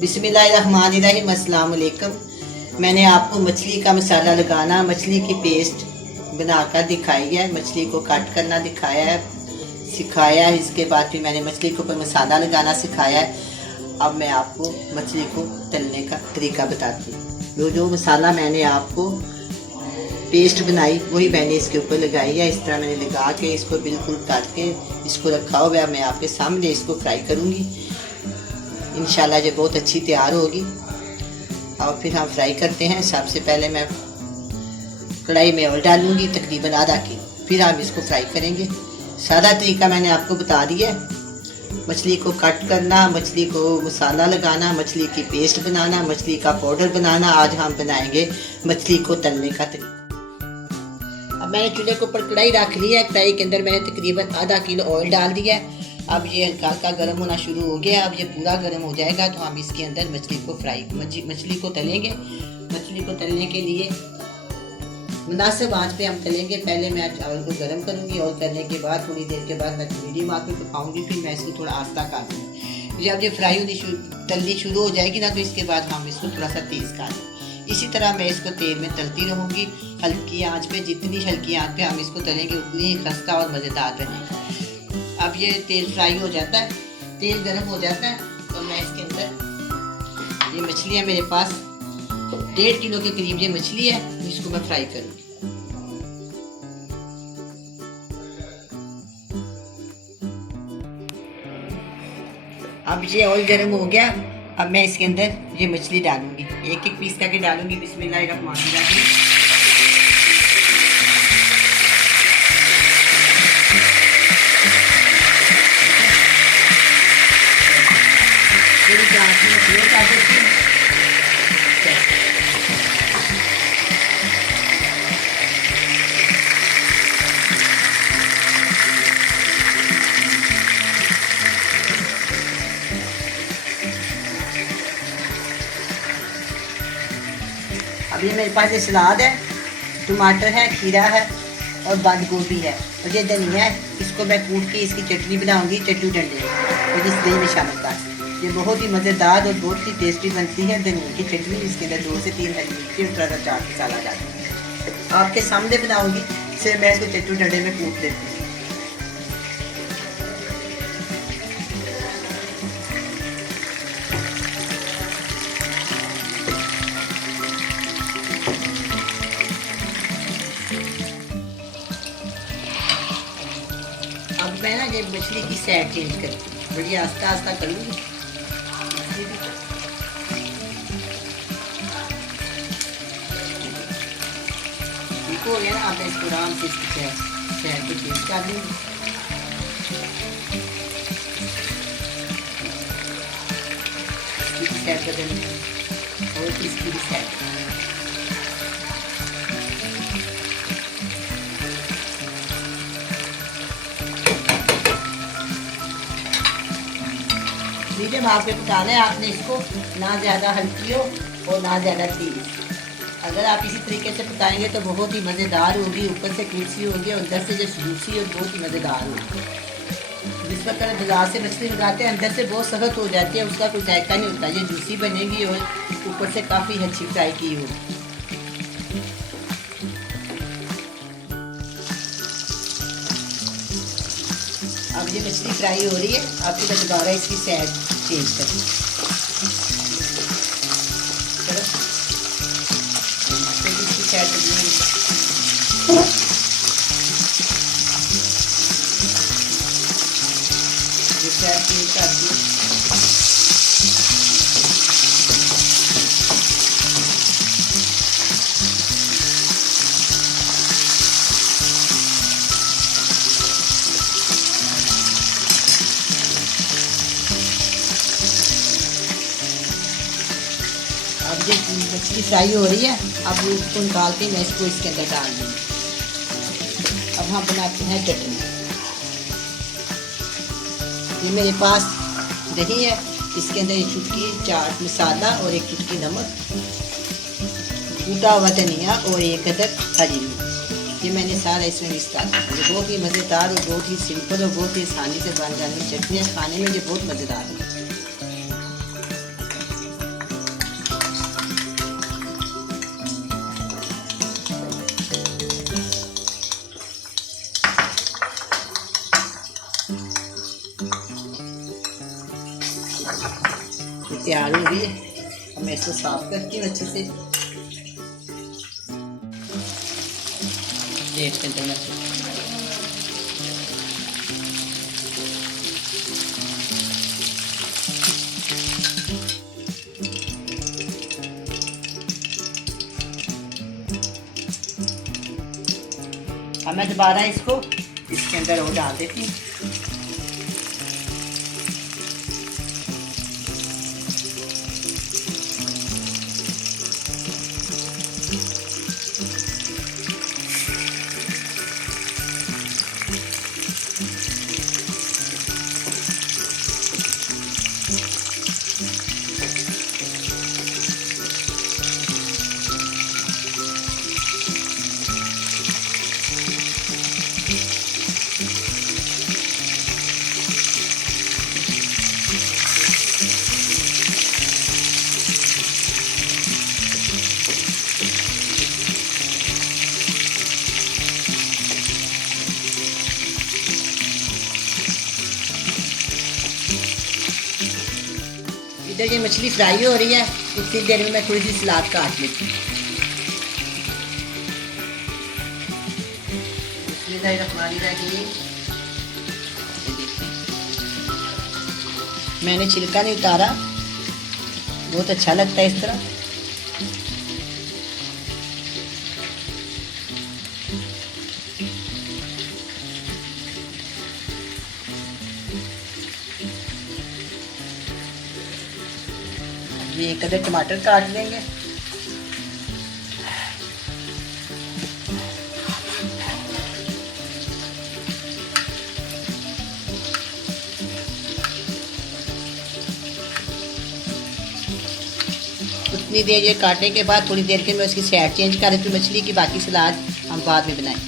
बिस्मिल्लाहिर्रहमानिर्रहीम। अस्सलाम वालेकुम। मैंने आपको मछली का मसाला लगाना, मछली की पेस्ट बनाकर दिखाई है, मछली को कट करना दिखाया है, सिखाया है। इसके बाद फिर मैंने मछली के ऊपर मसाला लगाना सिखाया है। अब मैं आपको मछली को तलने का तरीका बताती हूँ। जो मसाला मैंने आपको पेस्ट बनाई वही मैंने इसके ऊपर लगाई है। इस तरह मैंने लगा के इसको बिल्कुल काट के इसको रखा हुआ है। मैं आपके सामने इसको फ्राई करूँगी। इंशाल्लाह ये बहुत अच्छी तैयार होगी। और फिर हम फ्राई करते हैं। सबसे पहले मैं कढ़ाई में ऑयल डालूंगी तकरीबन आधा किलो, फिर हम इसको फ्राई करेंगे। सारा तरीका मैंने आपको बता दिया है। मछली को कट करना, मछली को मसाला लगाना, मछली की पेस्ट बनाना, मछली का पाउडर बनाना। आज हम बनाएंगे मछली को तलने का तरीका। अब मैंने चूल्हे के ऊपर कढ़ाई रख ली है। कढ़ाई के अंदर मैंने तकरीबन आधा किलो ऑयल डाल दिया है। अब ये हल्का हल्का गर्म होना शुरू हो गया। अब ये पूरा गर्म हो जाएगा तो हम इसके अंदर मछली को तलेंगे। मछली को तलने के लिए मुनासिब आंच पे हम तलेंगे। पहले मैं चावल को गर्म करूंगी और करने के बाद थोड़ी देर के बाद मैं मीडियम आंच पे पकाऊंगी। फिर मैं इसको थोड़ा आस्ता काटूंगी। जब ये फ्राई होनी तलनी शुरू हो जाएगी ना, तो इसके बाद हम इसको थोड़ा सा तेज़ काटेंगे। इसी तरह मैं इसको तेल में तलती रहूँगी हल्की आंच पे। जितनी हल्की आंच पे हम इसको तलेंगे उतनी ही खस्ता और मज़ेदार बनेगी। अब ये तेल फ्राई हो जाता है, तेल गर्म हो जाता है तो मैं इसके अंदर ये मछली है मेरे पास 1.5 किलो के करीब ये मछली है, इसको मैं फ्राई करूँगी। अब ये ऑयल गर्म हो गया। अब मैं इसके अंदर ये मछली डालूंगी, एक एक पीस करके डालूंगी। बिस्मिल्लाहिर्रहमानिर्रहीम। अब ये मेरे पास ये सलाद है, टमाटर है, खीरा है और बंद गोभी है और ये धनिया है। इसको मैं कूट के इसकी चटनी बनाऊंगी, चट्टू डंडे और इस दही में शामिल कर। ये बहुत ही मज़ेदार और बहुत ही टेस्टी बनती है धनिया की चटनी। इसके अंदर 2 से 3 हरी मिर्ची और थोड़ा सा चाट मसाला डालूंगी। आपके सामने बनाऊंगी, फिर मैं इसको चट्टू डंडे में कूट लेती हूँ। अब मैं ना ये मछली की साइड चेंज करूँगी, बड़ी आस्ता आस्ता करूँगी। ठीक हो गया ना। आप इसको आराम से इसकी साइड को चेंज कर देंगे। इसकी साइड कर देंगे और इसकी भी साइड। मीडियम आपके पकाना है। आपने इसको ना ज़्यादा हल्की हो और ना ज़्यादा तेज। अगर आप इसी तरीके से पकाएंगे तो बहुत ही मज़ेदार होगी। ऊपर से क्रिस्पी होगी और अंदर से जो जूसी और बहुत ही मज़ेदार होगी। जिस प्रकार बाजार से मछली लगाते हैं अंदर से बहुत सख्त हो जाती है, उसका कोई जायका नहीं होता। ये जूसी बनेगी और ऊपर से काफ़ी अच्छी फ्राई की होगी। अब ये मछली फ्राई हो रही है। अब फिर दोबारा इसकी साइड चेंज करें। इसकी साइड चेंज कर दी। अब ये मछली फ्राई हो रही है। अब इसको निकाल के मैं इसको इसके अंदर डाल दूँगी। अब हम बनाते हैं चटनी। ये मेरे पास दही है, इसके अंदर एक चुटकी चाट मसाला और एक चुटकी नमक, कूटा हुआ धनिया और एक अदरक हरी मिर्च, ये मैंने सारा इसमें मिक्स कर दिया। बहुत ही मज़ेदार और बहुत ही सिंपल और बहुत ही आसानी से बन जाने की चटनी है। खाने में ये बहुत मज़ेदार है। ये तैयार हो गई है। अब मैं इसको साफ करती हूँ अच्छे से। देखते हैं अब मैं दोबारा इसको इसके अंदर वो डाल देती हूँ। इधर ये मछली फ्राई हो रही है, उतनी देर में मैं थोड़ी सी सलाद काट लेती हूँ। मैंने छिलका नहीं उतारा, बहुत अच्छा लगता है इस तरह। ये एक अदर टमाटर काट लेंगे। उतनी देर ये काटने के बाद थोड़ी देर के मैं उसकी साइड चेंज कर देती हूँ मछली की। बाकी सलाद हम बाद में बनाएं।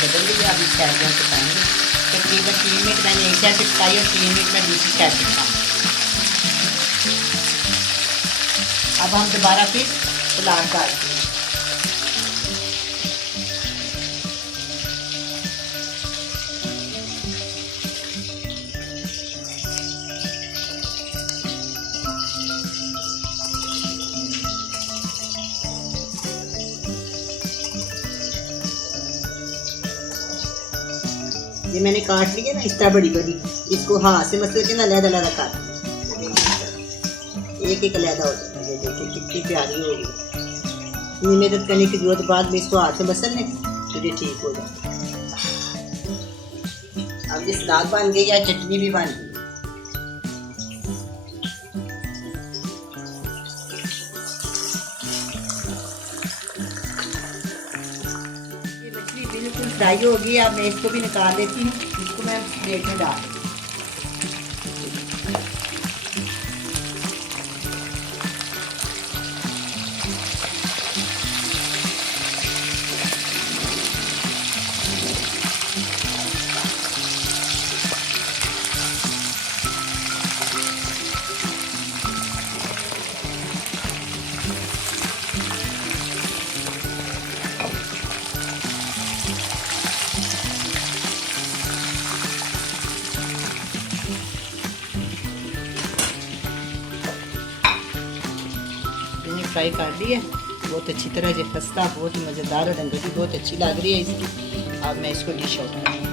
बदल लीजिए। अब इस साइड में पकाएंगे तकरीबन 3 मिनट। मैंने एक साइड से पकाई और 3 मिनट में दूसरी साइड से पकाऊँ। अब हम दोबारा फिर सलाद काटते हैं। ये मैंने काट लिया ना इस तरह बड़ी बड़ी, इसको हाथ से मसल के ना अलग-अलग काट, एक एक अलग हो जाता है। देखिए कितनी प्यारी हो गई। इतनी मेहनत करने की जरूरत बाद में इसको हाथ से मसल लें तो ये ठीक हो जाता है। अब ये सलाद बन गई या चटनी भी बन गई। बिल्कुल फ्राई होगी। अब मैं इसको भी निकाल लेती हूँ। इसको मैं प्लेट में डाल दूँगी। फ्राई कर ली है बहुत अच्छी तरह से, खस्ता बहुत ही मज़ेदार और रंगोली बहुत अच्छी लग रही है इसकी। अब मैं इसको डिश आउट करूँगी।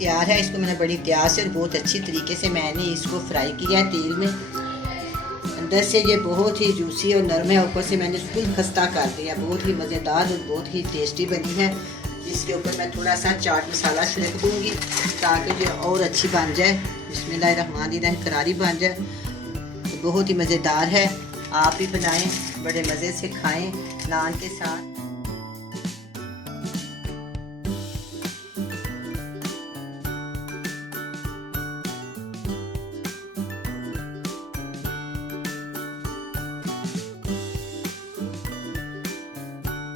तैयार है। इसको मैंने बड़ी प्यार से और बहुत अच्छी तरीके से मैंने इसको फ्राई किया है तेल में। अंदर से ये बहुत ही जूसी और नरम है, ऊपर से मैंने फुल खस्ता कर दिया। बहुत ही मज़ेदार और बहुत ही टेस्टी बनी है। इसके ऊपर मैं थोड़ा सा चाट मसाला छिड़क दूँगी ताकि ये और अच्छी बन जाए। बिस्मिल्लाहिर्रहमानिर्रहीम, करारी बन जाए। तो बहुत ही मज़ेदार है, आप भी बनाएं, बड़े मज़े से खाएं नान के साथ।